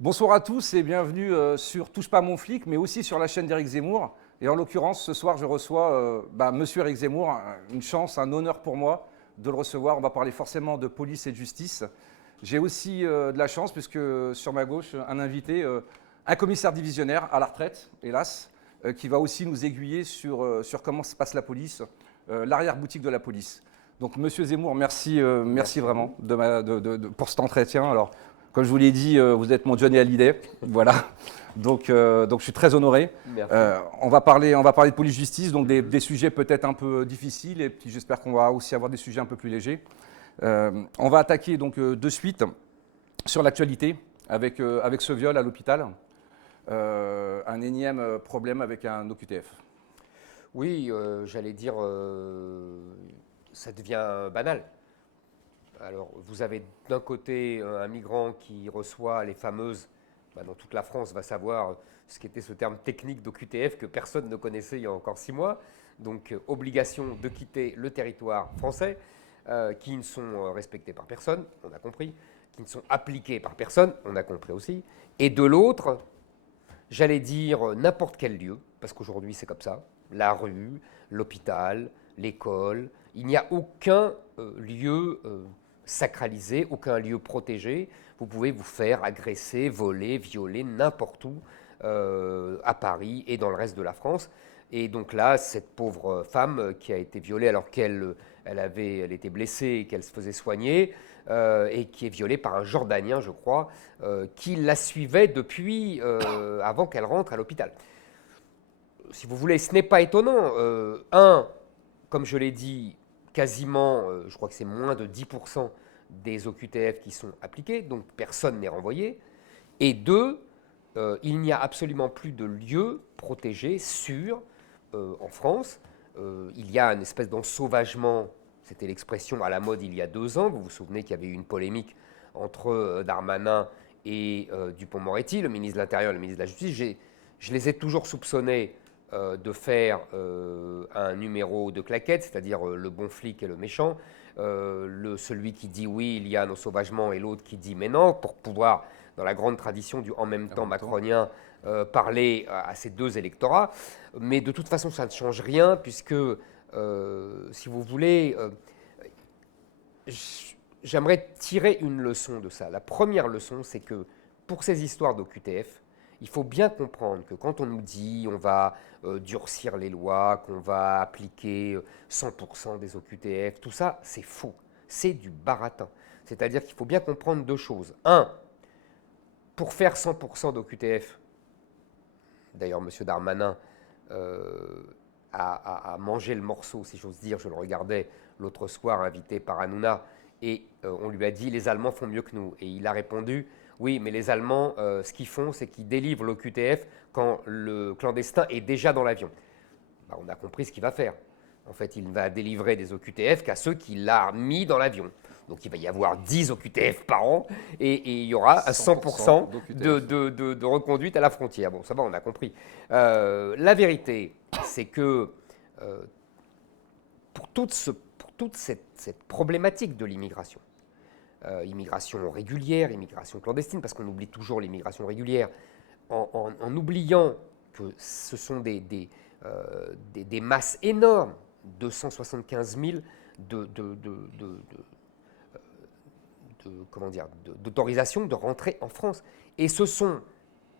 Bonsoir à tous et bienvenue sur Touche pas mon flic, mais aussi sur la chaîne d'Éric Zemmour. Et en l'occurrence, ce soir, je reçois Monsieur Éric Zemmour. Une chance, un honneur pour moi de le recevoir. On va parler forcément de police et de justice. J'ai aussi de la chance, puisque sur ma gauche, un invité, un commissaire divisionnaire à la retraite, hélas, qui va aussi nous aiguiller sur comment se passe la police, l'arrière-boutique de la police. Donc, Monsieur Zemmour, merci vraiment pour cet entretien. Alors, comme je vous l'ai dit, vous êtes mon Johnny Hallyday, voilà. Donc je suis très honoré. Merci. On va parler de police-justice, donc des sujets peut-être un peu difficiles, et puis j'espère qu'on va aussi avoir des sujets un peu plus légers. On va attaquer donc de suite sur l'actualité avec ce viol à l'hôpital, un énième problème avec un OQTF. Oui, j'allais dire, ça devient banal. Alors, vous avez d'un côté un migrant qui reçoit les fameuses, dans toute la France va savoir ce qu'était ce terme technique d'OQTF que personne ne connaissait il y a encore 6 mois. Donc, obligation de quitter le territoire français, qui ne sont respectés par personne, on a compris, qui ne sont appliqués par personne, on a compris aussi. Et de l'autre, j'allais dire n'importe quel lieu, parce qu'aujourd'hui c'est comme ça, la rue, l'hôpital, l'école, il n'y a aucun lieu sacralisé, aucun lieu protégé. Vous pouvez vous faire agresser, voler, violer n'importe où, à Paris et dans le reste de la France. Et donc là, cette pauvre femme qui a été violée alors elle était blessée et qu'elle se faisait soigner, et qui est violée par un Jordanien, je crois, qui la suivait depuis avant qu'elle rentre à l'hôpital. Si vous voulez, ce n'est pas étonnant. Comme je l'ai dit, quasiment, je crois que c'est moins de 10% des OQTF qui sont appliqués, donc personne n'est renvoyé. Et deux, il n'y a absolument plus de lieux protégés, sûrs, en France. Il y a une espèce d'ensauvagement, c'était l'expression à la mode il y a 2 ans. Vous vous souvenez qu'il y avait eu une polémique entre Darmanin et Dupond-Moretti, le ministre de l'Intérieur et le ministre de la Justice. Je les ai toujours soupçonnés de faire un numéro de claquette, c'est-à-dire le bon flic et le méchant, celui qui dit oui, il y a un ensauvagement, et l'autre qui dit mais non, pour pouvoir, dans la grande tradition du en même temps macronien, parler à ces deux électorats. Mais de toute façon, ça ne change rien, puisque, si vous voulez, j'aimerais tirer une leçon de ça. La première leçon, c'est que pour ces histoires d'OQTF, il faut bien comprendre que quand on nous dit on va durcir les lois, qu'on va appliquer 100% des OQTF, tout ça, c'est faux. C'est du baratin. C'est-à-dire qu'il faut bien comprendre deux choses. Un, pour faire 100% d'OQTF, d'ailleurs M. Darmanin a mangé le morceau, si j'ose dire, je le regardais l'autre soir invité par Hanouna, et on lui a dit les Allemands font mieux que nous. Et il a répondu oui, mais les Allemands, ce qu'ils font, c'est qu'ils délivrent l'OQTF quand le clandestin est déjà dans l'avion. On a compris ce qu'il va faire. En fait, il va délivrer des OQTF qu'à ceux qu'il a mis dans l'avion. Donc il va y avoir 10 OQTF par an, et il y aura 100% de reconduite à la frontière. Bon, ça va, on a compris. La vérité, c'est que pour toute cette problématique de l'immigration, immigration régulière, immigration clandestine, parce qu'on oublie toujours l'immigration régulière, en oubliant que ce sont des masses énormes, 275 000 d'autorisation de rentrer en France. Et ce sont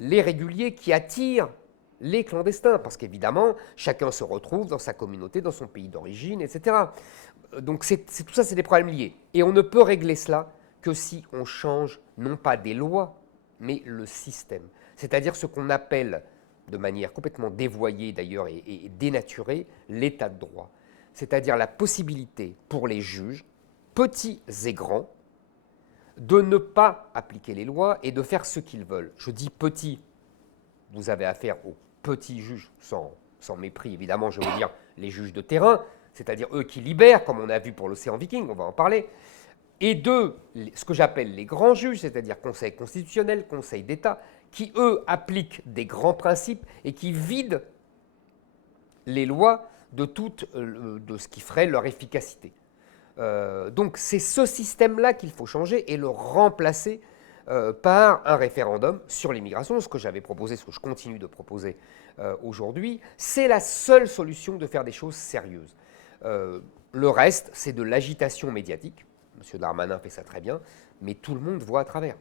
les réguliers qui attirent les clandestins, parce qu'évidemment, chacun se retrouve dans sa communauté, dans son pays d'origine, etc. Donc tout ça, c'est des problèmes liés. Et on ne peut régler cela que si on change non pas des lois, mais le système. C'est-à-dire ce qu'on appelle, de manière complètement dévoyée d'ailleurs et dénaturée, l'état de droit. C'est-à-dire la possibilité pour les juges, petits et grands, de ne pas appliquer les lois et de faire ce qu'ils veulent. Je dis petits, vous avez affaire aux petits juges, sans mépris évidemment, je veux dire les juges de terrain, c'est-à-dire eux qui libèrent, comme on a vu pour l'Océan Viking, on va en parler. Et deux, ce que j'appelle les grands juges, c'est-à-dire Conseil constitutionnel, Conseil d'État, qui eux appliquent des grands principes et qui vident les lois de ce qui ferait leur efficacité. Donc c'est ce système-là qu'il faut changer et le remplacer par un référendum sur l'immigration, ce que j'avais proposé, ce que je continue de proposer aujourd'hui. C'est la seule solution de faire des choses sérieuses. Le reste, c'est de l'agitation médiatique. M. Darmanin fait ça très bien, mais tout le monde voit à travers.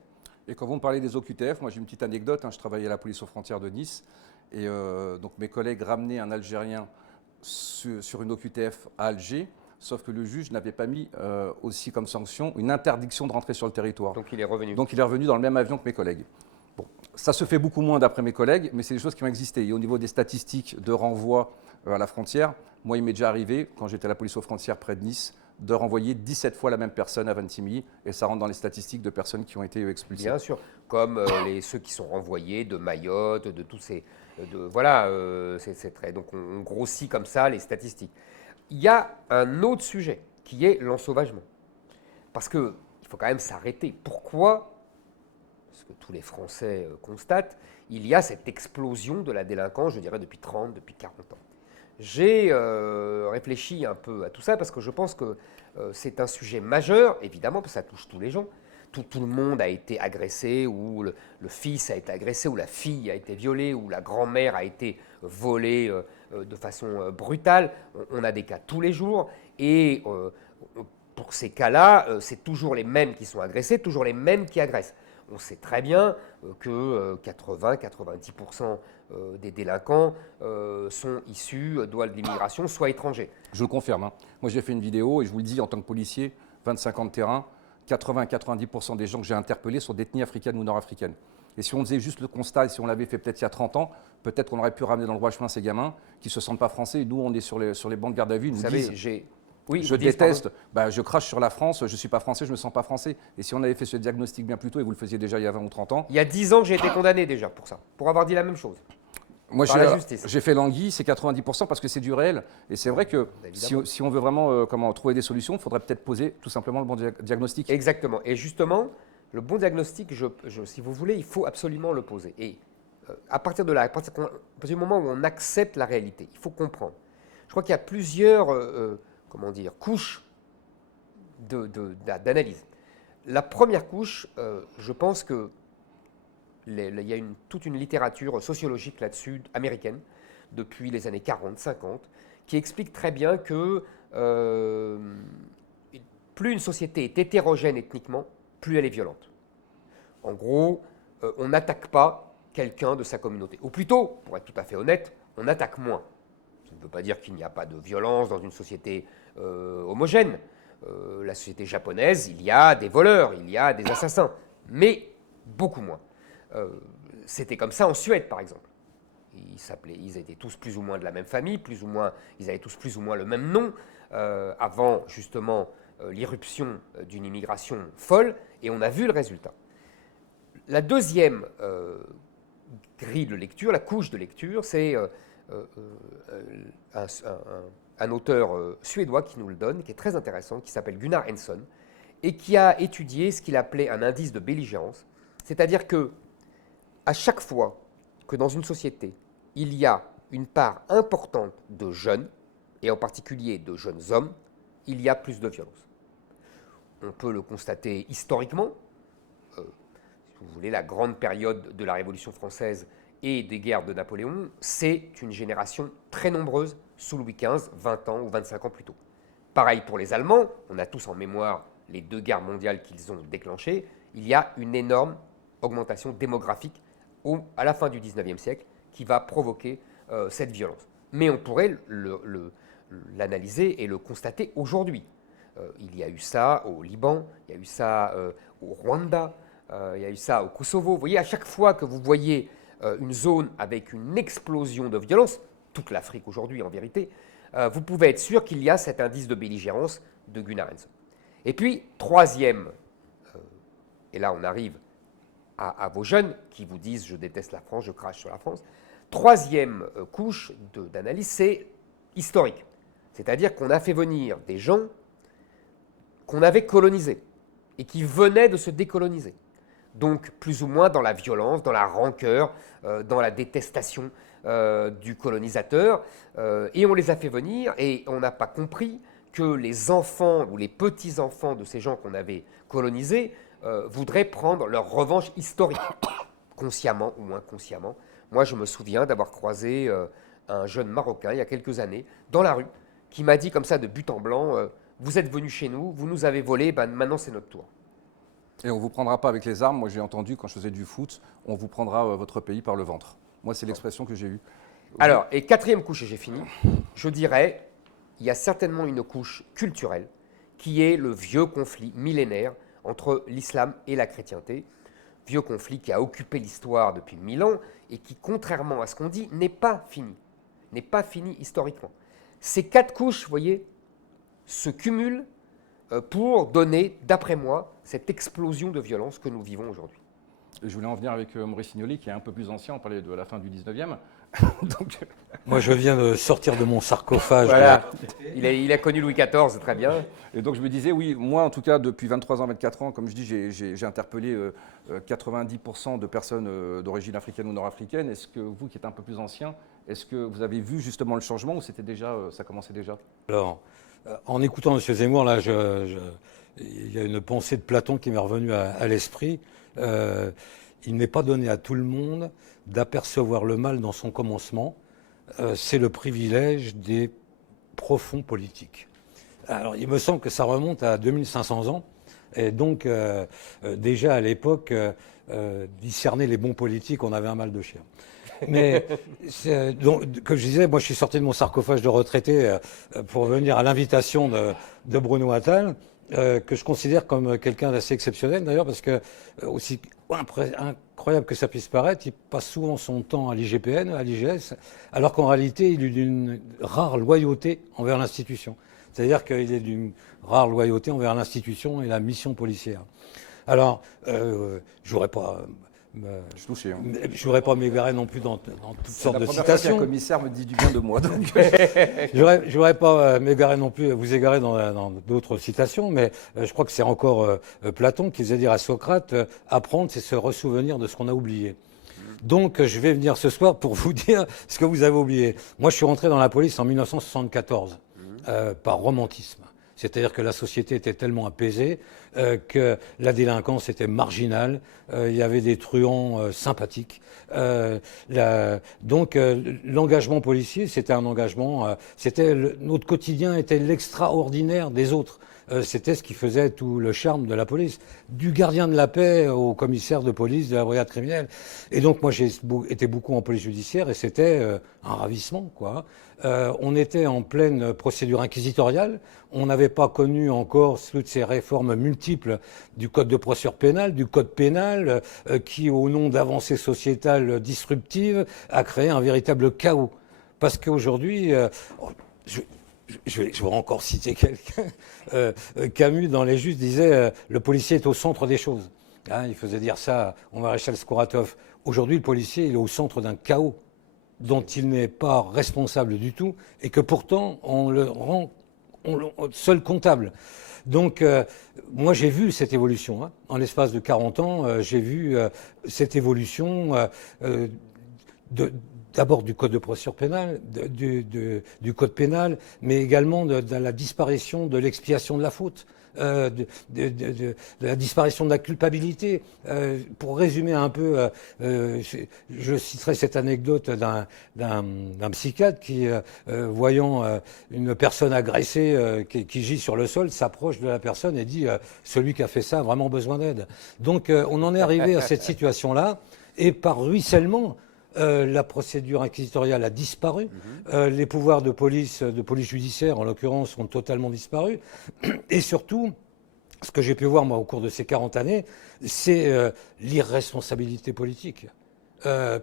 Et quand vous me parlez des OQTF, moi j'ai une petite anecdote, je travaillais à la police aux frontières de Nice, et donc mes collègues ramenaient un Algérien sur une OQTF à Alger, sauf que le juge n'avait pas mis aussi comme sanction une interdiction de rentrer sur le territoire. Donc il est revenu. Donc il est revenu dans le même avion que mes collègues. Bon, ça se fait beaucoup moins d'après mes collègues, mais c'est des choses qui ont existé. Et au niveau des statistiques de renvoi à la frontière, moi il m'est déjà arrivé, quand j'étais à la police aux frontières près de Nice, de renvoyer 17 fois la même personne à Ventimille, et ça rentre dans les statistiques de personnes qui ont été expulsées. Bien sûr, comme ceux qui sont renvoyés de Mayotte, de tous ces... voilà, c'est très... Donc on grossit comme ça les statistiques. Il y a un autre sujet qui est l'ensauvagement. Parce qu'il faut quand même s'arrêter. Pourquoi, ce que tous les Français constatent, il y a cette explosion de la délinquance, je dirais, depuis 30, depuis 40 ans. J'ai réfléchi un peu à tout ça parce que je pense que c'est un sujet majeur, évidemment, parce que ça touche tous les gens. Tout le monde a été agressé, ou le fils a été agressé, ou la fille a été violée, ou la grand-mère a été volée de façon brutale. On a des cas tous les jours. Et pour ces cas-là, c'est toujours les mêmes qui sont agressés, toujours les mêmes qui agressent. On sait très bien que 80-90% des délinquants sont issus soit de l'immigration, soit étrangers. Je le confirme. Moi, j'ai fait une vidéo et je vous le dis, en tant que policier, 25 ans de terrain, 80-90% des gens que j'ai interpellés sont d'ethnie africaine ou nord-africaine. Et si on faisait juste le constat, et si on l'avait fait peut-être il y a 30 ans, peut-être qu'on aurait pu ramener dans le droit chemin ces gamins qui ne se sentent pas français. Et nous, on est sur les bancs de garde à vue. Ils nous disent, oui, je déteste, je crache sur la France, je ne suis pas français, je ne me sens pas français. Et si on avait fait ce diagnostic bien plus tôt, et vous le faisiez déjà il y a 20 ou 30 ans. Il y a 10 ans, j'ai été condamné déjà pour ça, pour avoir dit la même chose. Moi, j'ai fait l'anguille, c'est 90% parce que c'est du réel. Et c'est vrai que si on veut vraiment trouver des solutions, il faudrait peut-être poser tout simplement le bon diagnostic. Exactement. Et justement, le bon diagnostic, si vous voulez, il faut absolument le poser. Et à partir de là, à partir du moment où on accepte la réalité, il faut comprendre. Je crois qu'il y a plusieurs couches d'analyse. La première couche, je pense que il y a toute une littérature sociologique là-dessus, américaine, depuis les années 40, 50, qui explique très bien que plus une société est hétérogène ethniquement, plus elle est violente. En gros, on n'attaque pas quelqu'un de sa communauté. Ou plutôt, pour être tout à fait honnête, on attaque moins. Ça ne veut pas dire qu'il n'y a pas de violence dans une société homogène. La société japonaise, il y a des voleurs, il y a des assassins, mais beaucoup moins. C'était comme ça en Suède, par exemple. Ils étaient tous plus ou moins de la même famille, ils avaient tous plus ou moins le même nom, avant justement l'irruption d'une immigration folle, et on a vu le résultat. La deuxième grille de lecture, la couche de lecture, c'est un auteur suédois qui nous le donne, qui est très intéressant, qui s'appelle Gunnar Henson, et qui a étudié ce qu'il appelait un indice de belligérance, c'est-à-dire que à chaque fois que dans une société, il y a une part importante de jeunes, et en particulier de jeunes hommes, il y a plus de violence. On peut le constater historiquement. Si vous voulez, la grande période de la Révolution française et des guerres de Napoléon, c'est une génération très nombreuse sous Louis XV, 20 ans ou 25 ans plus tôt. Pareil pour les Allemands, on a tous en mémoire les 2 guerres mondiales qu'ils ont déclenchées. Il y a une énorme augmentation démographique à la fin du XIXe siècle qui va provoquer cette violence. Mais on pourrait l'analyser et le constater aujourd'hui. Il y a eu ça au Liban, il y a eu ça au Rwanda, il y a eu ça au Kosovo. Vous voyez, à chaque fois que vous voyez une zone avec une explosion de violence, toute l'Afrique aujourd'hui en vérité, vous pouvez être sûr qu'il y a cet indice de belligérance de Gunnar Henson. Et puis, troisième, et là on arrive à vos jeunes qui vous disent « je déteste la France, je crache sur la France ». Troisième couche d'analyse, c'est historique. C'est-à-dire qu'on a fait venir des gens qu'on avait colonisés et qui venaient de se décoloniser. Donc plus ou moins dans la violence, dans la rancœur, dans la détestation du colonisateur. Et on les a fait venir et on n'a pas compris que les enfants ou les petits-enfants de ces gens qu'on avait colonisés voudraient prendre leur revanche historique, consciemment ou inconsciemment. Moi, je me souviens d'avoir croisé un jeune Marocain il y a quelques années dans la rue qui m'a dit comme ça de but en blanc, vous êtes venu chez nous, vous nous avez volé, ben, maintenant c'est notre tour. Et on ne vous prendra pas avec les armes. Moi, j'ai entendu quand je faisais du foot, on vous prendra votre pays par le ventre. Moi, c'est l'expression que j'ai eue. Alors, et quatrième couche, et j'ai fini, je dirais, il y a certainement une couche culturelle qui est le vieux conflit millénaire entre l'islam et la chrétienté. Vieux conflit qui a occupé l'histoire depuis 1000 ans et qui, contrairement à ce qu'on dit, n'est pas fini. N'est pas fini historiquement. Ces 4 couches, vous voyez, se cumulent pour donner, d'après moi, cette explosion de violence que nous vivons aujourd'hui. Je voulais en venir avec Maurice Signoli, qui est un peu plus ancien, on parlait de la fin du 19e. Donc, Moi, je viens de sortir de mon sarcophage. Voilà, il a connu Louis XIV, c'est très bien. et donc je me disais, oui, moi en tout cas, depuis 23 ans, 24 ans, comme je dis, j'ai interpellé 90% de personnes d'origine africaine ou nord-africaine. Est-ce que vous, qui êtes un peu plus ancien, est-ce que vous avez vu justement le changement ou c'était déjà, ça commençait déjà? Alors, en écoutant M. Zemmour, là, il y a une pensée de Platon qui m'est revenue à l'esprit. Il n'est pas donné à tout le monde d'apercevoir le mal dans son commencement. C'est le privilège des profonds politiques. Alors, il me semble que ça remonte à 2500 ans. Et donc, déjà à l'époque, discerner les bons politiques, on avait un mal de chien. Mais, donc, comme je disais, moi je suis sorti de mon sarcophage de retraité pour venir à l'invitation de Bruno Attal, que je considère comme quelqu'un d'assez exceptionnel d'ailleurs, parce que aussi incroyable que ça puisse paraître, il passe souvent son temps à l'IGPN, à l'IGS, alors qu'en réalité il est d'une rare loyauté envers l'institution. C'est-à-dire qu'il est d'une rare loyauté envers l'institution et la mission policière. Alors, je n'aurais pas... Je voudrais pas m'égarer non plus dans toutes sortes de citations. C'est la première fois qu'un commissaire me dit du bien de moi. Donc. Je voudrais pas m'égarer non plus, vous égarer dans d'autres citations, mais je crois que c'est encore Platon qui faisait dire à Socrate, apprendre, c'est se ressouvenir de ce qu'on a oublié. Donc, je vais venir ce soir pour vous dire ce que vous avez oublié. Moi, je suis rentré dans la police en 1974 par romantisme. C'est-à-dire que la société était tellement apaisée que la délinquance était marginale, il y avait des truands sympathiques. Donc l'engagement policier, c'était un engagement, notre quotidien était l'extraordinaire des autres. C'était ce qui faisait tout le charme de la police, du gardien de la paix au commissaire de police de la brigade criminelle. Et donc moi j'ai été beaucoup en police judiciaire et c'était un ravissement, quoi. On était en pleine procédure inquisitoriale. On n'avait pas connu encore toutes ces réformes multiples du code de procédure pénale, du code pénal, qui, au nom d'avancées sociétales disruptives, a créé un véritable chaos. Parce qu'aujourd'hui, je vais encore citer quelqu'un. Camus, dans Les Justes, disait le policier est au centre des choses. Hein, il faisait dire ça au maréchal Skouratov. Aujourd'hui, le policier, il est au centre d'un chaos dont il n'est pas responsable du tout et que pourtant on le rend seul comptable. Donc moi j'ai vu cette évolution. Hein. En l'espace de 40 ans, j'ai vu cette évolution d'abord du code de procédure pénale, du code pénal, mais également de la disparition de l'expiation de la faute. De la disparition de la culpabilité. Pour résumer un peu, je citerai cette anecdote d'un psychiatre qui, voyant une personne agressée qui gît sur le sol, s'approche de la personne et dit celui qui a fait ça a vraiment besoin d'aide. Donc on en est arrivé à cette situation-là, et par ruissellement, la procédure inquisitoriale a disparu. Les pouvoirs de police judiciaire, en l'occurrence, ont totalement disparu. Et surtout, ce que j'ai pu voir, moi, au cours de ces 40 années, c'est l'irresponsabilité politique.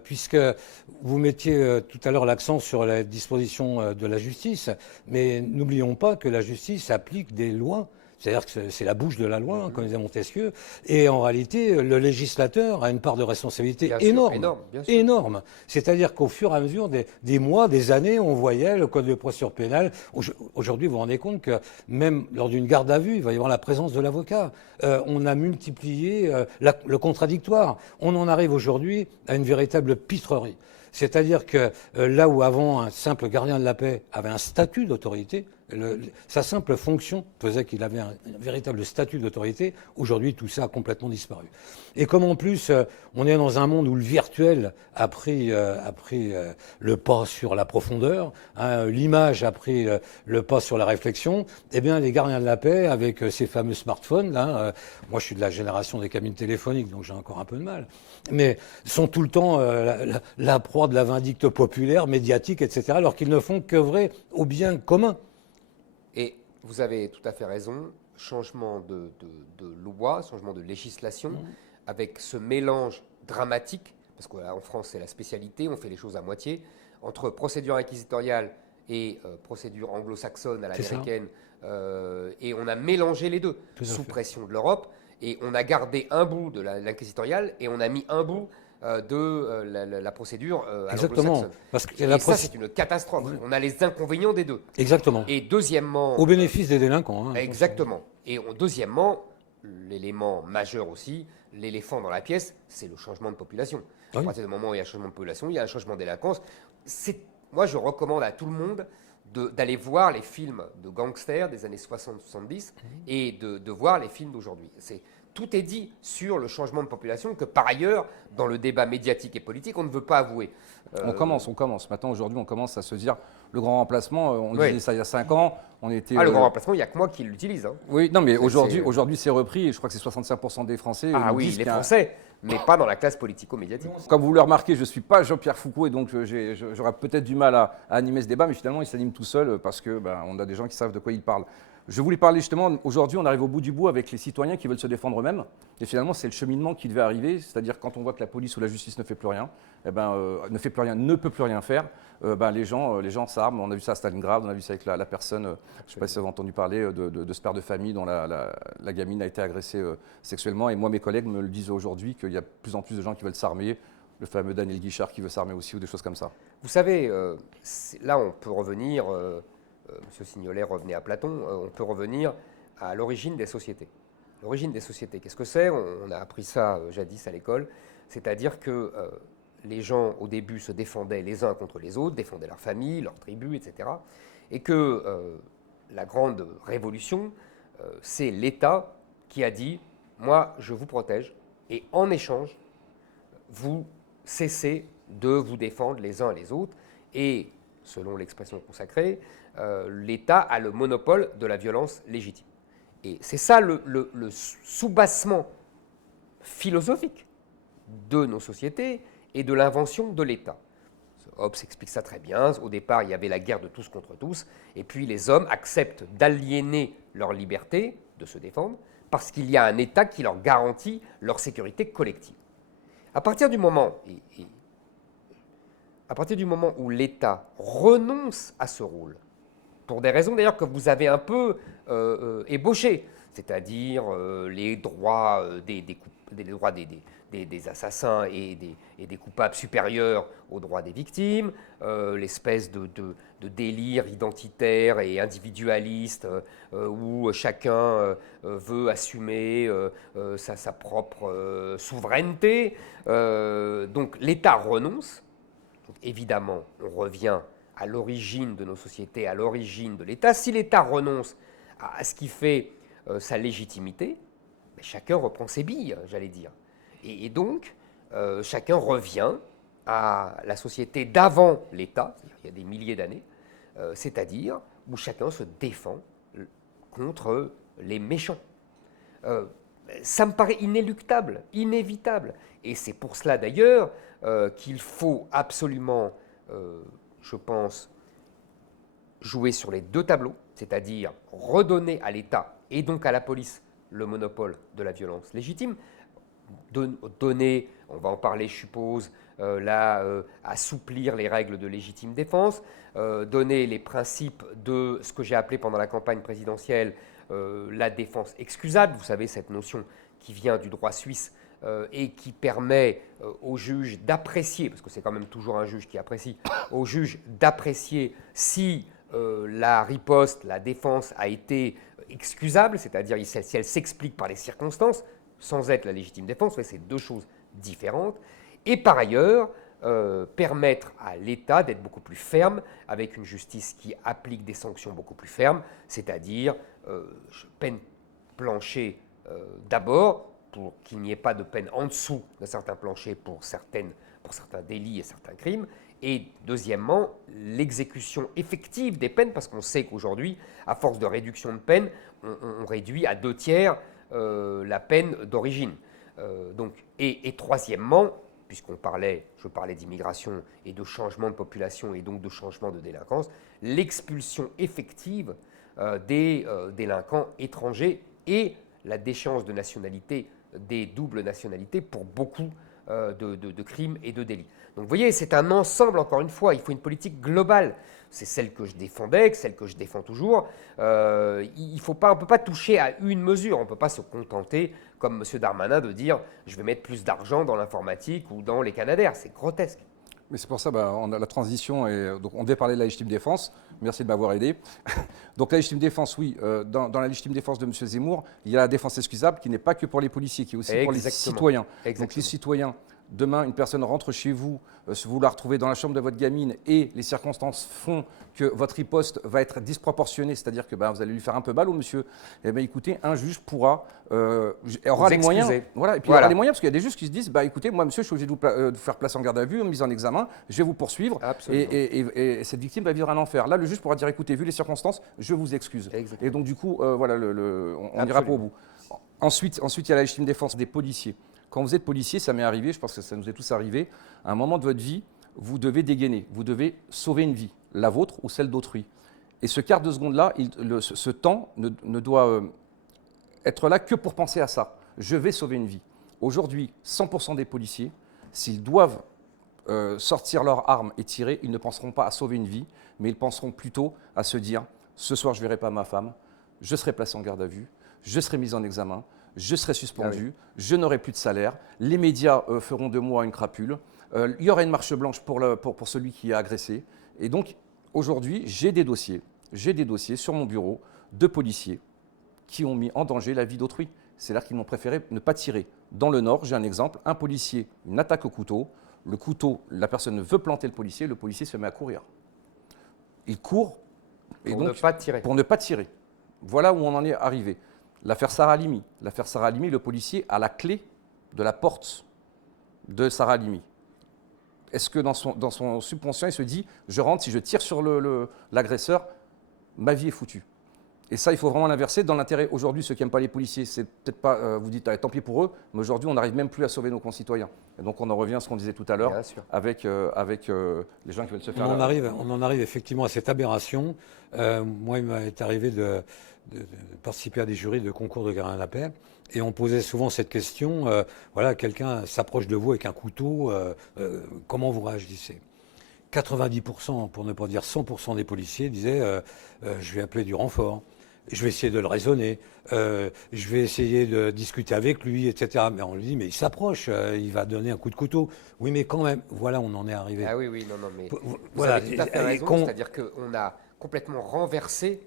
Puisque vous mettiez tout à l'heure l'accent sur la disposition de la justice, mais n'oublions pas que la justice applique des lois. C'est-à-dire que c'est la bouche de la loi, comme disait Montesquieu. Et en réalité, le législateur a une part de responsabilité énorme. C'est-à-dire qu'au fur et à mesure des mois, des années, on voyait le code de procédure pénale. Aujourd'hui, vous vous rendez compte que même lors d'une garde à vue, il va y avoir la présence de l'avocat. On a multiplié le contradictoire. On en arrive aujourd'hui à une véritable pitrerie. C'est-à-dire que là où avant un simple gardien de la paix avait un statut d'autorité, sa simple fonction faisait qu'il avait un véritable statut d'autorité. Aujourd'hui, tout ça a complètement disparu. Et comme en plus, on est dans un monde où le virtuel a pris le pas sur la profondeur, hein, l'image a pris le pas sur la réflexion, eh bien, les gardiens de la paix, avec ces fameux smartphones, là, moi je suis de la génération des cabines téléphoniques, donc j'ai encore un peu de mal, mais sont tout le temps la proie de la vindicte populaire, médiatique, etc., alors qu'ils ne font qu'œuvrer au bien commun. Et vous avez tout à fait raison, changement de loi, changement de législation, avec ce mélange dramatique, parce qu'en France c'est la spécialité, on fait les choses à moitié, entre procédure inquisitoriale et procédure anglo-saxonne à l'américaine, et on a mélangé les deux, sous pression de l'Europe, et on a gardé un bout de l'inquisitoriale et on a mis un bout de la procédure à Exactement. Parce que ça, c'est une catastrophe. Oui. On a les inconvénients des deux. Exactement. Et deuxièmement... Au bénéfice des délinquants. Hein, exactement. Et deuxièmement, l'élément majeur aussi, l'éléphant dans la pièce, c'est le changement de population. Oui. À partir du moment où il y a un changement de population, il y a un changement de délinquance. Moi, je recommande à tout le monde d'aller voir les films de gangsters des années 60-70 et de voir les films d'aujourd'hui. Tout est dit sur le changement de population que, par ailleurs, dans le débat médiatique et politique, on ne veut pas avouer. On commence. Maintenant, aujourd'hui, on commence à se dire le grand remplacement, on disait ça il y a 5 ans. Le grand remplacement, il n'y a que moi qui l'utilise. Hein. Oui, non, mais aujourd'hui, c'est repris et je crois que c'est 65% des Français. Ah oui, les Français, mais pas dans la classe politico-médiatique. Comme vous le remarquez, je ne suis pas Jean-Pierre Foucault et donc j'aurais peut-être du mal à animer ce débat, mais finalement, il s'anime tout seul parce qu'on a des gens qui savent de quoi ils parlent. Je voulais parler justement, aujourd'hui on arrive au bout du bout avec les citoyens qui veulent se défendre eux-mêmes, et finalement c'est le cheminement qui devait arriver, c'est-à-dire quand on voit que la police ou la justice ne fait plus rien, ne peut plus rien faire, les gens s'arment. On a vu ça à Stalingrad, on a vu ça avec la personne, je ne sais pas si vous avez entendu parler de ce père de famille dont la gamine a été agressée sexuellement, et moi mes collègues me le disent aujourd'hui qu'il y a de plus en plus de gens qui veulent s'armer, le fameux Daniel Guichard qui veut s'armer aussi ou des choses comme ça. Vous savez, là on peut revenir... Monsieur Signolet revenait à Platon, on peut revenir à l'origine des sociétés. L'origine des sociétés, qu'est-ce que c'est ? On a appris ça jadis à l'école, c'est-à-dire que les gens au début se défendaient les uns contre les autres, défendaient leur famille, leur tribu, etc. Et que la grande révolution, c'est l'État qui a dit « moi je vous protège et en échange, vous cessez de vous défendre les uns les autres » et selon l'expression consacrée, l'État a le monopole de la violence légitime. Et c'est ça le soubassement philosophique de nos sociétés et de l'invention de l'État. Hobbes explique ça très bien. Au départ, il y avait la guerre de tous contre tous, et puis les hommes acceptent d'aliéner leur liberté de se défendre parce qu'il y a un État qui leur garantit leur sécurité collective. À partir du moment où l'État renonce à ce rôle, pour des raisons d'ailleurs que vous avez un peu ébauchées, c'est-à-dire les droits des assassins et des coupables supérieurs aux droits des victimes, l'espèce de délire identitaire et individualiste où chacun veut assumer sa propre souveraineté. Donc l'État renonce. Donc, évidemment, on revient à l'origine de nos sociétés, à l'origine de l'État. Si l'État renonce à ce qui fait sa légitimité, chacun reprend ses billes, j'allais dire. Et donc, chacun revient à la société d'avant l'État, il y a des milliers d'années, c'est-à-dire où chacun se défend contre les méchants. Ça me paraît inéluctable, inévitable. Et c'est pour cela d'ailleurs qu'il faut absolument, je pense, jouer sur les deux tableaux, c'est-à-dire redonner à l'État et donc à la police le monopole de la violence légitime, donner, on va en parler je suppose, assouplir les règles de légitime défense, donner les principes de ce que j'ai appelé pendant la campagne présidentielle la défense excusable, vous savez cette notion qui vient du droit suisse et qui permet au juge d'apprécier, parce que c'est quand même toujours un juge qui apprécie, au juge d'apprécier si la riposte, la défense a été excusable, c'est-à-dire si elle s'explique par les circonstances, sans être la légitime défense, c'est deux choses différentes. Et par ailleurs, permettre à l'État d'être beaucoup plus ferme, avec une justice qui applique des sanctions beaucoup plus fermes, c'est-à-dire peine plancher d'abord, pour qu'il n'y ait pas de peine en dessous d'un certain plancher pour certains délits et certains crimes, et deuxièmement, l'exécution effective des peines, parce qu'on sait qu'aujourd'hui, à force de réduction de peine, on réduit à 2/3 la peine d'origine. Et troisièmement, puisqu'on je parlais d'immigration et de changement de population et donc de changement de délinquance, l'expulsion effective des délinquants étrangers et la déchéance de nationalité, des doubles nationalités pour beaucoup de crimes et de délits. Donc vous voyez, c'est un ensemble, encore une fois, il faut une politique globale. C'est celle que je défendais, celle que je défends toujours. On ne peut pas toucher à une mesure, on ne peut pas se contenter, comme M. Darmanin, de dire « je vais mettre plus d'argent dans l'informatique ou dans les Canadaires ». C'est grotesque. Mais c'est pour ça, on a la transition, et donc on devait parler de la légitime défense. Merci de m'avoir aidé. Donc la légitime défense, oui, dans la légitime défense de M. Zemmour, il y a la défense excusable qui n'est pas que pour les policiers, qui est aussi pour les citoyens. Exactement. Donc les citoyens, demain, une personne rentre chez vous, vous la retrouvez dans la chambre de votre gamine et les circonstances font que votre riposte va être disproportionnée, c'est-à-dire que vous allez lui faire un peu mal au monsieur. Eh bien, écoutez, un juge aura les moyens. Voilà, et puis il aura les moyens, parce qu'il y a des juges qui se disent, écoutez, moi, monsieur, je suis obligé de vous faire placer en garde à vue, mise en examen, je vais vous poursuivre, et cette victime va vivre un enfer. Là, le juge pourra dire, écoutez, vu les circonstances, je vous excuse. Exactement. Et donc, du coup, on n'ira pas au bout. Ensuite, il y a la légitime défense des policiers. Quand vous êtes policier, ça m'est arrivé, je pense que ça nous est tous arrivé, à un moment de votre vie, vous devez dégainer, vous devez sauver une vie, la vôtre ou celle d'autrui. Et ce quart de seconde-là, ce temps ne doit être là que pour penser à ça. Je vais sauver une vie. Aujourd'hui, 100% des policiers, s'ils doivent sortir leurs armes et tirer, ils ne penseront pas à sauver une vie, mais ils penseront plutôt à se dire « ce soir, je ne verrai pas ma femme, je serai placé en garde à vue, je serai mis en examen, je serai suspendu, je n'aurai plus de salaire, les médias feront de moi une crapule, il y aura une marche blanche pour celui qui a agressé. » Et donc, aujourd'hui, j'ai des dossiers sur mon bureau de policiers qui ont mis en danger la vie d'autrui. C'est-à-dire qu'ils m'ont préféré ne pas tirer. Dans le Nord, j'ai un exemple, un policier, une attaque au couteau, le couteau, la personne veut planter le policier se met à courir. Il court pour ne pas tirer. Pour ne pas tirer. Voilà où on en est arrivé. L'affaire Sarah Halimi. L'affaire Sarah Halimi, le policier a la clé de la porte de Sarah Halimi. Est-ce que dans son subconscient, il se dit « je rentre, si je tire sur l'agresseur, ma vie est foutue ». Et ça, il faut vraiment l'inverser. Dans l'intérêt, aujourd'hui, ceux qui n'aiment pas les policiers, c'est peut-être pas, vous dites, tant pis pour eux, mais aujourd'hui, on n'arrive même plus à sauver nos concitoyens. Et donc, on en revient à ce qu'on disait tout à l'heure, avec les gens qui veulent se faire... On en arrive effectivement à cette aberration. Moi, il m'est arrivé de participer à des jurys de concours de garde à paix, et on posait souvent cette question, quelqu'un s'approche de vous avec un couteau, comment vous réagissez ? 90%, pour ne pas dire 100% des policiers disaient je vais appeler du renfort, je vais essayer de le raisonner, je vais essayer de discuter avec lui, etc. Mais on lui dit, mais il s'approche, il va donner un coup de couteau. Oui, mais quand même, voilà, on en est arrivé. Ah oui, non, mais vous avez tout à fait raison, c'est-à-dire qu'on a complètement renversé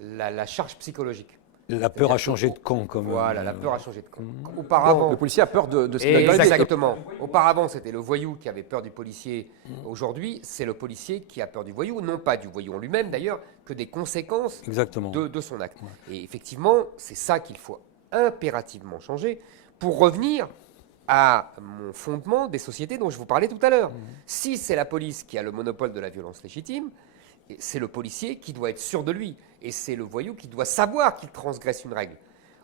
la charge psychologique. La peur a changé de camp. La peur a changé de camp. Auparavant, le policier a peur de ce qu'il a dit. Exactement. Auparavant, c'était le voyou qui avait peur du policier. Aujourd'hui, c'est le policier qui a peur du voyou, non pas du voyou en lui-même d'ailleurs, que des conséquences de son acte. Ouais. Et effectivement, c'est ça qu'il faut impérativement changer pour revenir à mon fondement des sociétés dont je vous parlais tout à l'heure. Si c'est la police qui a le monopole de la violence légitime, c'est le policier qui doit être sûr de lui. Et c'est le voyou qui doit savoir qu'il transgresse une règle.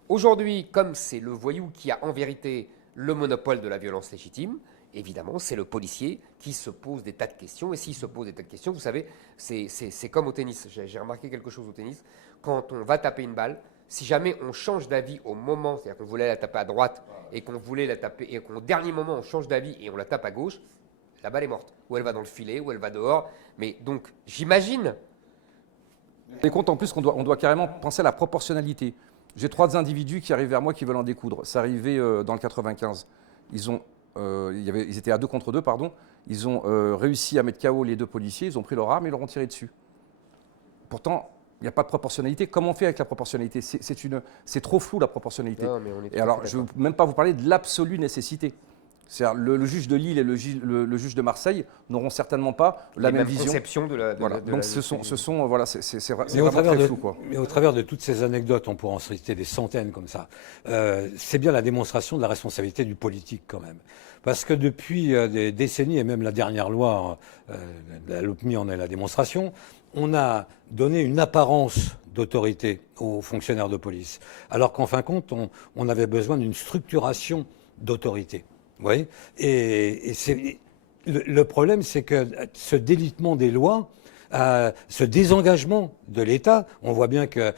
Aujourd'hui, comme c'est le voyou qui a en vérité le monopole de la violence légitime, évidemment, c'est le policier qui se pose des tas de questions. Et s'il se pose des tas de questions, vous savez, c'est comme au tennis. J'ai remarqué quelque chose au tennis. Quand on va taper une balle, si jamais on change d'avis au moment, c'est-à-dire qu'on voulait la taper à droite et qu'on voulait la taper, et qu'au dernier moment on change d'avis et on la tape à gauche, la balle est morte. Ou elle va dans le filet, ou elle va dehors. Mais donc, j'imagine... Et compte en plus qu'on doit carrément penser à la proportionnalité. J'ai 3 individus qui arrivent vers moi qui veulent en découdre. C'est arrivé dans le 95. Ils étaient à 2 contre 2, pardon. Ils ont réussi à mettre KO les 2 policiers. Ils ont pris leur arme et leur ont tiré dessus. Pourtant, il n'y a pas de proportionnalité. Comment on fait avec la proportionnalité ? C'est trop flou, la proportionnalité. Non, et alors, je ne veux même pas vous parler de l'absolue nécessité. C'est-à-dire le juge de Lille et le juge de Marseille n'auront certainement pas la même vision. Conception de la. Voilà. Donc voilà, c'est Mais au vraiment très flou, quoi. mais au travers de toutes ces anecdotes, on pourrait en citer des centaines comme ça. C'est bien la démonstration de la responsabilité du politique quand même. Parce que depuis des décennies, et même la dernière loi, la LOPMI en est la démonstration, on a donné une apparence d'autorité aux fonctionnaires de police. Alors qu'en fin de compte, on avait besoin d'une structuration d'autorité. Vous voyez ? Et le problème, c'est que ce délitement des lois, ce désengagement de l'État, on voit bien que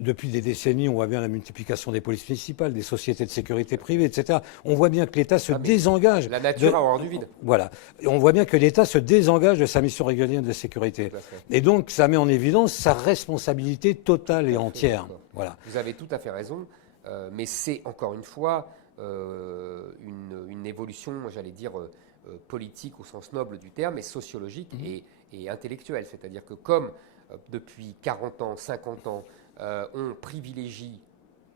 depuis des décennies, on voit bien la multiplication des polices municipales, des sociétés de sécurité privées, etc. On voit bien que l'État se désengage. La nature a horreur du vide. Voilà. Et on voit bien que l'État se désengage de sa mission régalienne de sécurité. Et donc, ça met en évidence sa responsabilité totale et entière. Voilà. Vous avez tout à fait raison, mais c'est encore une fois une évolution, j'allais dire, politique au sens noble du terme, mais sociologique et intellectuelle. C'est-à-dire que comme depuis 40 ans, 50 ans, on privilégie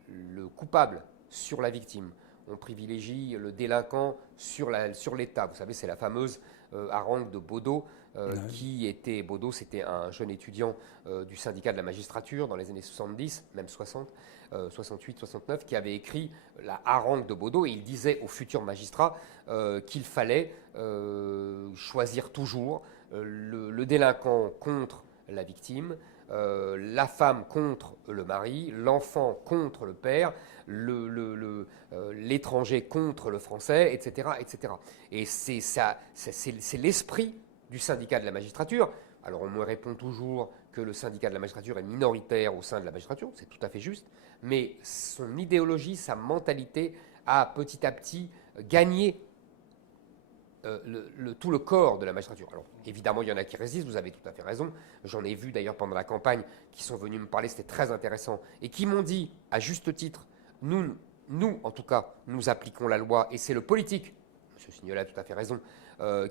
le coupable sur la victime, on privilégie le délinquant sur l'État. Vous savez, c'est la fameuse harangue de Baudot, Baudot, c'était un jeune étudiant du syndicat de la magistrature dans les années 70, même 60, 68, 69, qui avait écrit la harangue de Baudot, et il disait aux futurs magistrats qu'il fallait choisir toujours le délinquant contre la victime, la femme contre le mari, l'enfant contre le père, l'étranger contre le français, etc. etc. Et c'est l'esprit du syndicat de la magistrature. Alors on me répond toujours que le syndicat de la magistrature est minoritaire au sein de la magistrature, c'est tout à fait juste, mais son idéologie, sa mentalité a petit à petit gagné tout le corps de la magistrature. Alors évidemment, il y en a qui résistent, vous avez tout à fait raison. J'en ai vu d'ailleurs pendant la campagne qui sont venus me parler, c'était très intéressant, et qui m'ont dit, à juste titre, nous en tout cas, nous appliquons la loi, et c'est le politique, M. Signola a tout à fait raison,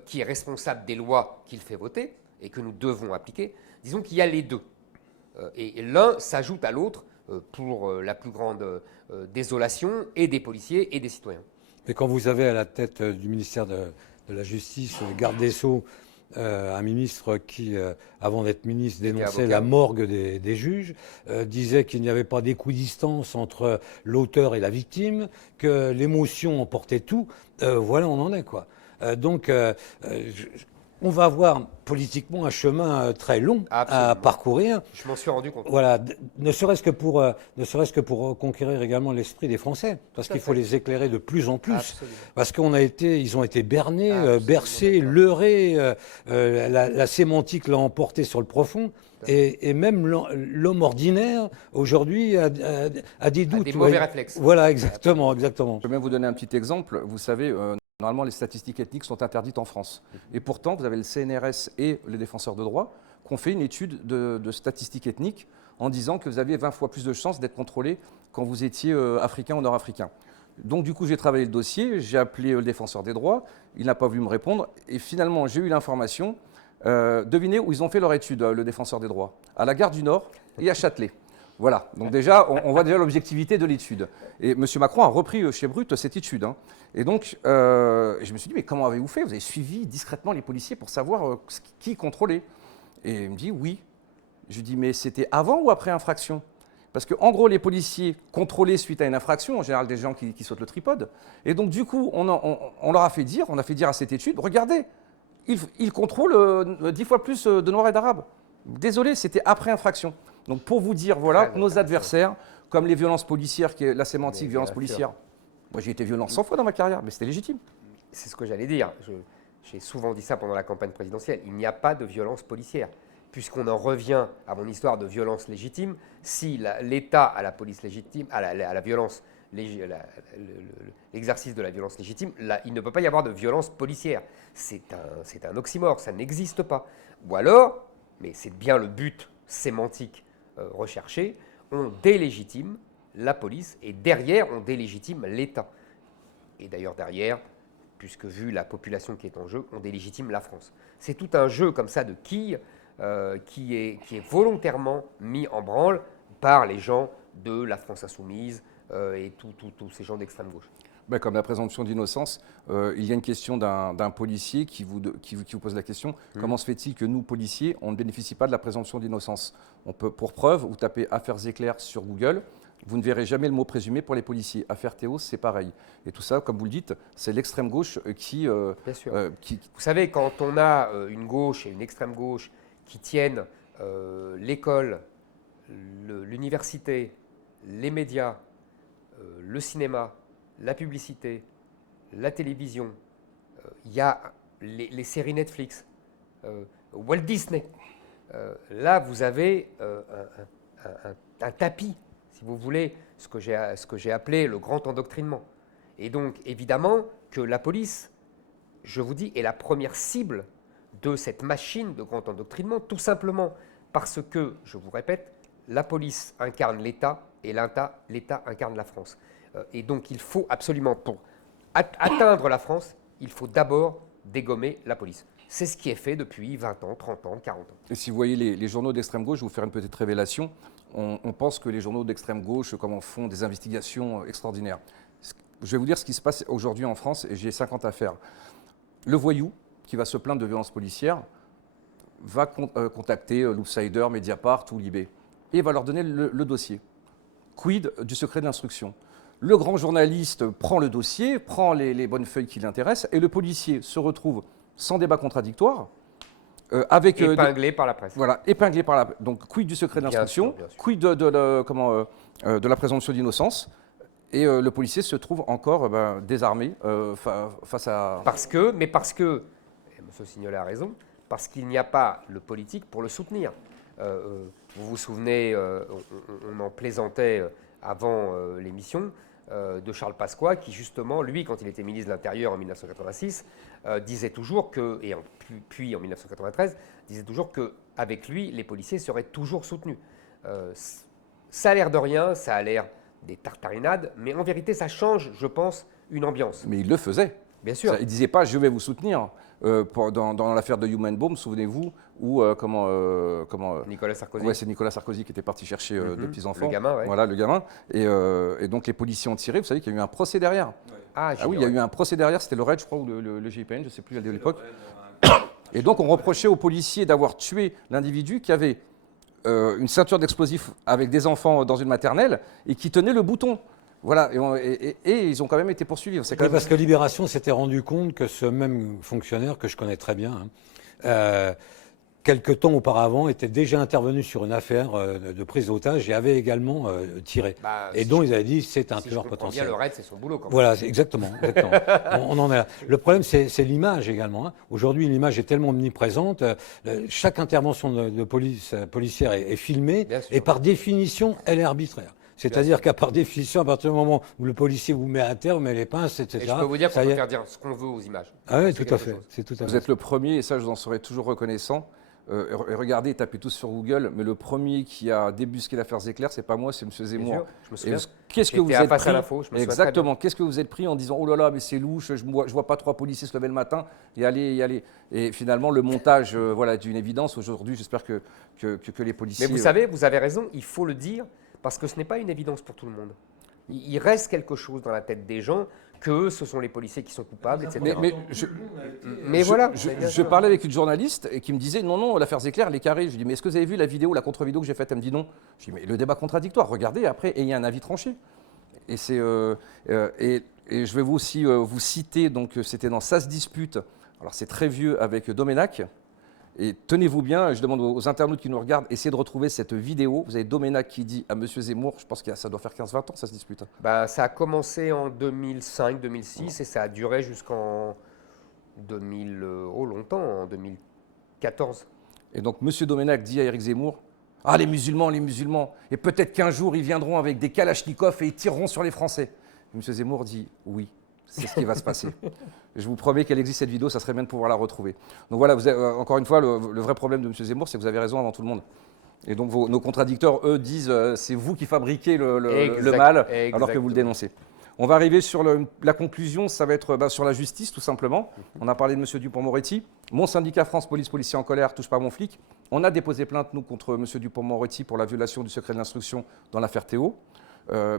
qui est responsable des lois qu'il fait voter et que nous devons appliquer. Disons qu'il y a les deux. Et l'un s'ajoute à l'autre pour la plus grande désolation et des policiers et des citoyens. Et quand vous avez à la tête du ministère de la Justice, le garde des Sceaux, un ministre qui, avant d'être ministre, dénonçait la morgue des juges, disait qu'il n'y avait pas d'équidistance entre l'auteur et la victime, que l'émotion emportait tout, voilà, on en est, quoi. Donc, on va avoir politiquement un chemin très long à parcourir. Je m'en suis rendu compte. Voilà, ne serait-ce que pour conquérir également l'esprit des Français, parce qu'il faut les éclairer de plus en plus, absolument. Parce ils ont été bernés, bercés, leurrés, la sémantique l'a emporté sur le profond. Et même l'homme ordinaire, aujourd'hui, a des doutes. Des mauvais réflexes. Voilà, exactement. Je peux même vous donner un petit exemple. Vous savez, normalement, les statistiques ethniques sont interdites en France. Et pourtant, vous avez le CNRS et les défenseurs de droit qui ont fait une étude de statistiques ethniques en disant que vous aviez 20 fois plus de chances d'être contrôlé quand vous étiez africain ou nord-africain. Donc du coup, j'ai travaillé le dossier, j'ai appelé le défenseur des droits, il n'a pas voulu me répondre, et finalement, j'ai eu l'information. Devinez où ils ont fait leur étude, le défenseur des droits? À la Gare du Nord et à Châtelet. Voilà, donc déjà, on voit déjà l'objectivité de l'étude. Et M. Macron a repris chez Brut cette étude. Hein. Et donc, je me suis dit, mais comment avez-vous fait? Vous avez suivi discrètement les policiers pour savoir qui contrôlait? Et il me dit, oui. Je lui dis, mais c'était avant ou après infraction? Parce qu'en gros, les policiers contrôlaient suite à une infraction, en général des gens qui sautent le tripode. Et donc, du coup, on leur a fait dire, on a fait dire à cette étude, regardez, ils contrôlent 10 fois plus de Noirs et d'Arabes. Désolé, c'était après infraction. Donc pour vous dire, voilà, nos adversaires, comme les violences policières, qui est la sémantique violence policière. Moi j'ai été violent 100 fois dans ma carrière, mais c'était légitime. C'est ce que j'allais dire. J'ai souvent dit ça pendant la campagne présidentielle. Il n'y a pas de violence policière. Puisqu'on en revient à mon histoire de violence légitime, si l'État a la police légitime, à la violence, l'exercice de la violence légitime, là, il ne peut pas y avoir de violence policière. C'est un oxymore, ça n'existe pas. Ou alors, mais c'est bien le but sémantique recherché, on délégitime la police et derrière, on délégitime l'État. Et d'ailleurs, derrière, puisque vu la population qui est en jeu, on délégitime la France. C'est tout un jeu comme ça de quilles qui est volontairement mis en branle par les gens de la France insoumise et tous ces gens d'extrême gauche. Comme la présomption d'innocence, il y a une question d'un policier qui vous pose la question, comment se fait-il que nous, policiers, on ne bénéficie pas de la présomption d'innocence? On peut, pour preuve, vous tapez affaires éclairs sur Google, vous ne verrez jamais le mot présumé pour les policiers. Affaire Théo, c'est pareil. Et tout ça, comme vous le dites, c'est l'extrême gauche qui... Bien sûr. Vous savez, quand on a une gauche et une extrême gauche qui tiennent l'école, l'université, les médias, le cinéma, la publicité, la télévision, il y a les séries Netflix, Walt Disney. Là, vous avez un tapis, si vous voulez, ce que j'ai appelé le grand endoctrinement. Et donc, évidemment, que la police, je vous dis, est la première cible de cette machine de grand endoctrinement, tout simplement parce que, je vous répète, la police incarne l'État et l'État incarne la France. Et donc, il faut absolument, pour atteindre la France, il faut d'abord dégommer la police. C'est ce qui est fait depuis 20 ans, 30 ans, 40 ans. Et si vous voyez les journaux d'extrême gauche, je vais vous faire une petite révélation. On pense que les journaux d'extrême gauche, comment font des investigations extraordinaires. Je vais vous dire ce qui se passe aujourd'hui en France, et j'ai 50 affaires. Le voyou, qui va se plaindre de violences policières, va contacter l'Outsider, Mediapart ou Libé, et va leur donner le dossier. Quid du secret de l'instruction? Le grand journaliste prend le dossier, prend les bonnes feuilles qui l'intéressent, et le policier se retrouve sans débat contradictoire, épinglé par la presse. Voilà, épinglé par la presse. Donc, quid du secret de l'instruction, quid de la présomption d'innocence, et le policier se trouve encore désarmé face à... Parce que, et M. Signolet a raison, parce qu'il n'y a pas le politique pour le soutenir. Vous vous souvenez, on en plaisantait avant l'émission, de Charles Pasqua, qui justement, lui, quand il était ministre de l'Intérieur en 1986, disait toujours que, et puis en 1993, disait toujours qu'avec lui, les policiers seraient toujours soutenus. Ça a l'air de rien, ça a l'air des tartarinades, mais en vérité, ça change, je pense, une ambiance. Mais il le faisait. Bien sûr. Il ne disait pas « je vais vous soutenir ». Dans l'affaire de Human Bomb, souvenez-vous, où Nicolas Sarkozy. Ouais, c'est Nicolas Sarkozy qui était parti chercher des petits-enfants. Le gamin, ouais. Voilà, le gamin. Et donc les policiers ont tiré. Vous savez qu'il y a eu un procès derrière. Ah oui, il y a eu un procès derrière. C'était le RAID, je crois, ou le GIPN, je ne sais plus de l'époque. Et donc on reprochait aux policiers d'avoir tué l'individu qui avait une ceinture d'explosifs avec des enfants dans une maternelle et qui tenait le bouton. Voilà, et ils ont quand même été poursuivis. Parce que Libération s'était rendu compte que ce même fonctionnaire, que je connais très bien, quelque temps auparavant, était déjà intervenu sur une affaire de prise d'otage et avait également tiré. Et donc ils avaient dit c'est un tueur potentiel. Bien, le RAID, c'est son boulot. Quand même. Voilà, exactement. on en est là. Le problème, c'est l'image également. Hein. Aujourd'hui, l'image est tellement omniprésente. Chaque intervention de police policière est filmée et par définition, elle est arbitraire. C'est-à-dire qu'à par définition, à partir du moment où le policier vous met à terre, vous met les pinces, etc. Et je peux vous dire qu'on peut faire dire ce qu'on veut aux images. Ah oui, tout à fait. Vous êtes le premier, et ça je vous en serai toujours reconnaissant. Et regardez, tapez tous sur Google, mais le premier qui a débusqué l'affaire Zecler, c'est pas moi, c'est M. Zemmour. Sûr, je me souviens. Qu'est-ce que vous êtes pris à l'info, je me Exactement. Qu'est-ce que vous êtes pris en disant oh là là, mais c'est louche, je vois pas 3 policiers se lever le matin et aller. Et finalement, le montage, voilà, est une évidence. Aujourd'hui, j'espère que les policiers. Mais vous savez, vous avez raison, il faut le dire, parce que ce n'est pas une évidence pour tout le monde. Il reste quelque chose dans la tête des gens que ce sont les policiers qui sont coupables, etc. Mais voilà. Je parlais avec une journaliste et qui me disait non, l'affaire Zecler, elle est carrée. Je lui dis mais est-ce que vous avez vu la vidéo, la contre-vidéo que j'ai faite? Elle me dit non. Je dis mais le débat contradictoire, regardez après et il y a un avis tranché. Et c'est et je vais aussi vous citer, donc c'était dans Ça se dispute. Alors c'est très vieux avec Doménac. Et tenez-vous bien, je demande aux internautes qui nous regardent, essayez de retrouver cette vidéo. Vous avez Doménac qui dit à M. Zemmour, je pense que ça doit faire 15-20 ans, ça se dispute. Ça a commencé en 2005-2006 et ça a duré jusqu'en 2014. Et donc M. Doménac dit à Éric Zemmour, ah les musulmans, et peut-être qu'un jour ils viendront avec des kalachnikovs et ils tireront sur les Français. Et M. Zemmour dit oui. C'est ce qui va se passer. Je vous promets qu'elle existe cette vidéo, ça serait bien de pouvoir la retrouver. Donc voilà, encore une fois, le vrai problème de M. Zemmour, c'est que vous avez raison avant tout le monde. Et donc nos contradicteurs, eux, disent c'est vous qui fabriquez le mal, alors que vous le dénoncez. On va arriver sur la conclusion, ça va être sur la justice, tout simplement. On a parlé de M. Dupond-Moretti. Mon syndicat France Police Policiers en colère, touche pas mon flic. On a déposé plainte, nous, contre M. Dupond-Moretti pour la violation du secret de l'instruction dans l'affaire Théo.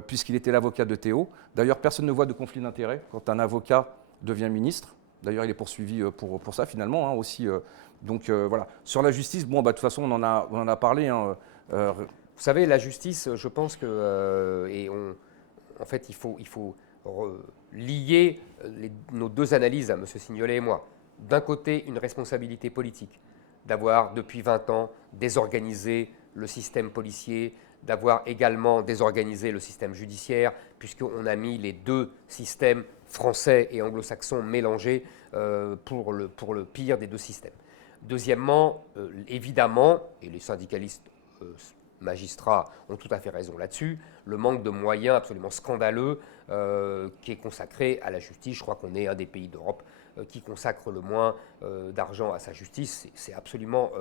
puisqu'il était l'avocat de Théo. D'ailleurs, personne ne voit de conflit d'intérêt quand un avocat devient ministre. D'ailleurs, il est poursuivi pour ça, finalement, hein, aussi. Donc, voilà. Sur la justice, bon, bah, de toute façon, on en a parlé. Hein, Vous savez, la justice, je pense que, en fait, il faut lier nos deux analyses, M. Signolet et moi. D'un côté, une responsabilité politique, d'avoir depuis 20 ans désorganisé le système policier, d'avoir également désorganisé le système judiciaire, puisqu'on a mis les deux systèmes français et anglo-saxons mélangés pour le pire des deux systèmes. Deuxièmement, évidemment, et les syndicalistes magistrats ont tout à fait raison là-dessus, le manque de moyens absolument scandaleux qui est consacré à la justice. Je crois qu'on est un des pays d'Europe qui consacre le moins d'argent à sa justice. C'est absolument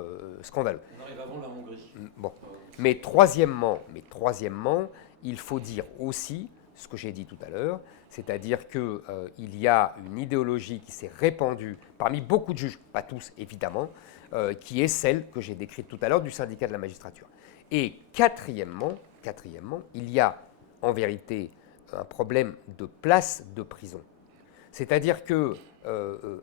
scandaleux. On arrive avant la Hongrie. Bon. Mais troisièmement, il faut dire aussi ce que j'ai dit tout à l'heure, c'est-à-dire qu'il y a une idéologie qui s'est répandue parmi beaucoup de juges, pas tous évidemment, qui est celle que j'ai décrite tout à l'heure du syndicat de la magistrature. Et quatrièmement, il y a en vérité un problème de place de prison. C'est-à-dire que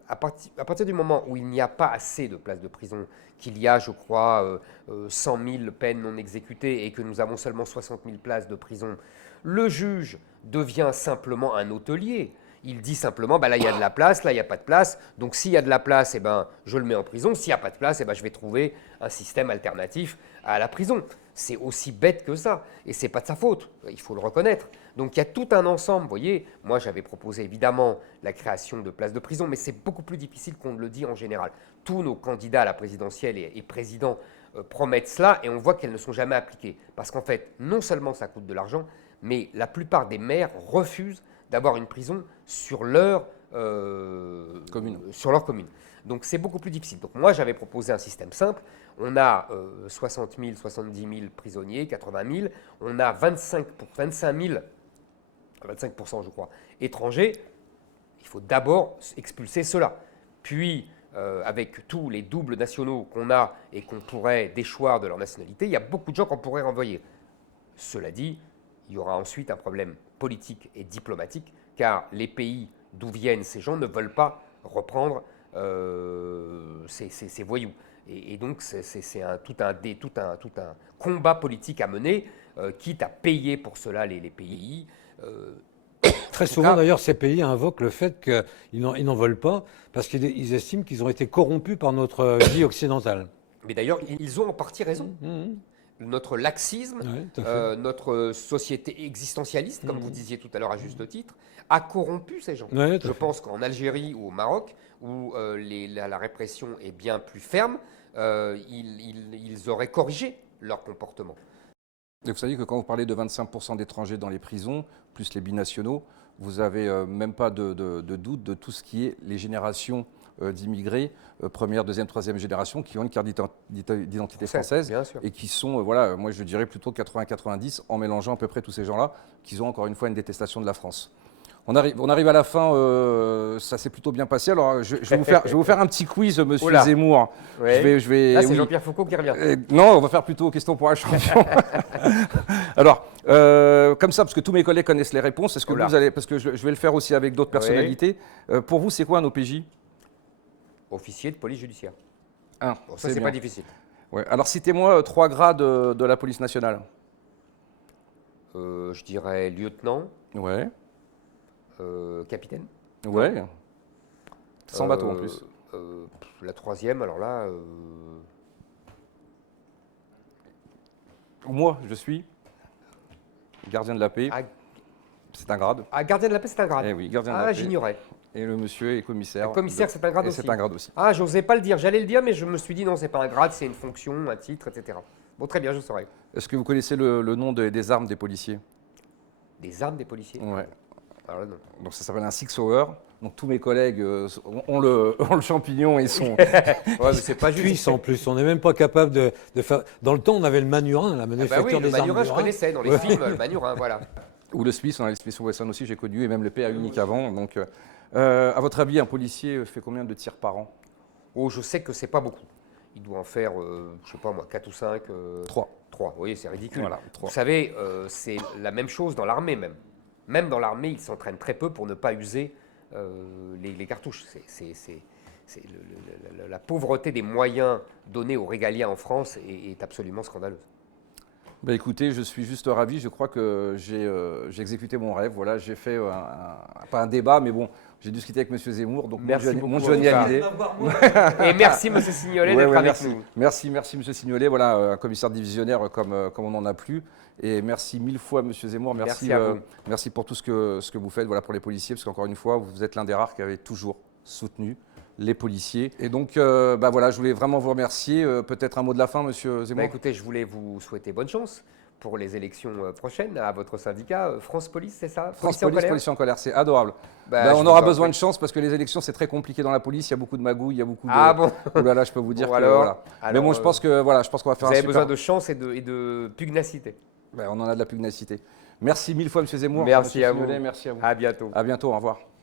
à partir du moment où il n'y a pas assez de places de prison, qu'il y a, je crois, 100 000 peines non exécutées et que nous avons seulement 60 000 places de prison, le juge devient simplement un hôtelier. Il dit simplement, bah là il y a de la place, là il n'y a pas de place, donc s'il y a de la place, eh ben, je le mets en prison, s'il n'y a pas de place, eh ben, je vais trouver un système alternatif à la prison. C'est aussi bête que ça, et ce n'est pas de sa faute, il faut le reconnaître. Donc il y a tout un ensemble, vous voyez, moi j'avais proposé évidemment la création de places de prison, mais c'est beaucoup plus difficile qu'on ne le dit en général. Tous nos candidats à la présidentielle et présidents promettent cela, et on voit qu'elles ne sont jamais appliquées. Parce qu'en fait, non seulement ça coûte de l'argent, mais la plupart des maires refusent d'avoir une prison sur leur commune. Donc c'est beaucoup plus difficile. Donc moi j'avais proposé un système simple. On a 60 000, 70 000 prisonniers, 80 000. On a 25 000, 25% je crois, étrangers. Il faut d'abord expulser cela. Puis avec tous les doubles nationaux qu'on a et qu'on pourrait déchoir de leur nationalité, il y a beaucoup de gens qu'on pourrait renvoyer. Cela dit, il y aura ensuite un problème politique et diplomatique, car les pays d'où viennent ces gens ne veulent pas reprendre ces voyous. Et donc, c'est tout un combat politique à mener, quitte à payer pour cela les pays. Très souvent, d'ailleurs, ces pays invoquent le fait qu'ils n'en veulent pas, parce qu'ils estiment qu'ils ont été corrompus par notre vie occidentale. Mais d'ailleurs, ils ont en partie raison. Notre laxisme, notre société existentialiste, comme vous disiez tout à l'heure à juste titre, a corrompu ces gens. Je pense qu'en Algérie ou au Maroc, où la répression est bien plus ferme, ils auraient corrigé leur comportement. Et vous savez que quand vous parlez de 25% d'étrangers dans les prisons, plus les binationaux, vous n'avez même pas de doute de tout ce qui est les générations d'immigrés, première, deuxième, troisième génération, qui ont une carte d'identité française et qui sont, voilà, moi je dirais plutôt 80-90, en mélangeant à peu près tous ces gens-là, qui ont encore une fois une détestation de la France. On arrive à la fin, ça s'est plutôt bien passé. Alors, je vais vous faire un petit quiz, monsieur Zemmour. Ouais. Là, c'est Jean-Pierre Foucault qui revient. Non, on va faire plutôt question pour un champion. Alors, comme ça, parce que tous mes collègues connaissent les réponses, est-ce que vous allez, parce que je vais le faire aussi avec d'autres personnalités. Pour vous, c'est quoi un OPJ? Officier de police judiciaire. Bon, ça, c'est pas difficile. Ouais. Alors, citez-moi 3 grades de la police nationale. Je dirais lieutenant. Ouais. Capitaine. Ouais. Sans bateau en plus. La 3e, alors là. Moi, je suis gardien de la paix. C'est un grade. Ah, gardien de la paix, c'est un grade. Eh oui, gardien de la paix. Ah, j'ignorais. Et le monsieur est commissaire. Le commissaire, c'est un grade aussi. C'est un grade aussi. Ah, j'osais pas le dire. J'allais le dire, mais je me suis dit non, c'est pas un grade, c'est une fonction, un titre, etc. Bon, très bien, je saurai. Est-ce que vous connaissez le nom des armes des policiers? Des armes des policiers? Ouais. Alors là, non. Donc ça s'appelle un six-hour. Donc tous mes collègues ont le champignon et sont. Ouais, mais c'est pas juste. Cuisse en plus, on n'est même pas capable de faire. Dans le temps, on avait le manurin, la manufacture oui, des le manurin, je connaissais dans les films, le manurin, voilà. Ou le Smith, on a le Smith Wesson aussi, j'ai connu, et même le PA unique avant. Donc, à votre avis, un policier fait combien de tirs par an? Oh, je sais que c'est pas beaucoup. Il doit en faire, je sais pas moi, 4 ou 5. 3. 3, oui, c'est ridicule. Voilà, 3. Vous savez, c'est la même chose dans l'armée même. Même dans l'armée, ils s'entraînent très peu pour ne pas user les cartouches. La pauvreté des moyens donnés aux régaliens en France est absolument scandaleuse. Bah écoutez, je suis juste ravi. Je crois que j'ai exécuté mon rêve. Voilà, j'ai fait pas un débat, mais bon, j'ai discuté avec M. Zemmour. Donc Merci beaucoup, mon en Johnny tout cas. Hallyday. Et merci, M. Signolet, d'être avec merci. nous. Merci, M. Signolet. Voilà, un commissaire divisionnaire comme on n'en a plus. Et merci mille fois, M. Zemmour. Merci à vous. Merci pour tout ce que vous faites, voilà, pour les policiers, parce qu'encore une fois, vous êtes l'un des rares qui avait toujours soutenu les policiers. Et donc, voilà, je voulais vraiment vous remercier. Peut-être un mot de la fin, M. Zemmour. Bah, écoutez, je voulais vous souhaiter bonne chance pour les élections prochaines à votre syndicat. France Police, c'est ça? France Police, Policiers en colère, c'est adorable. Bah, On aura besoin de chance parce que les élections, c'est très compliqué dans la police. Il y a beaucoup de magouilles, il y a beaucoup de. Ah bon? Oh là là, je peux vous dire Bon, que. alors, Voilà. Mais bon, je pense qu'on va faire vous un avez super. besoin de chance et de pugnacité. On en a de la pugnacité. Merci mille fois, M. Zemmour. Merci M. à vous. Signolet, merci à vous. À bientôt. À bientôt, au revoir.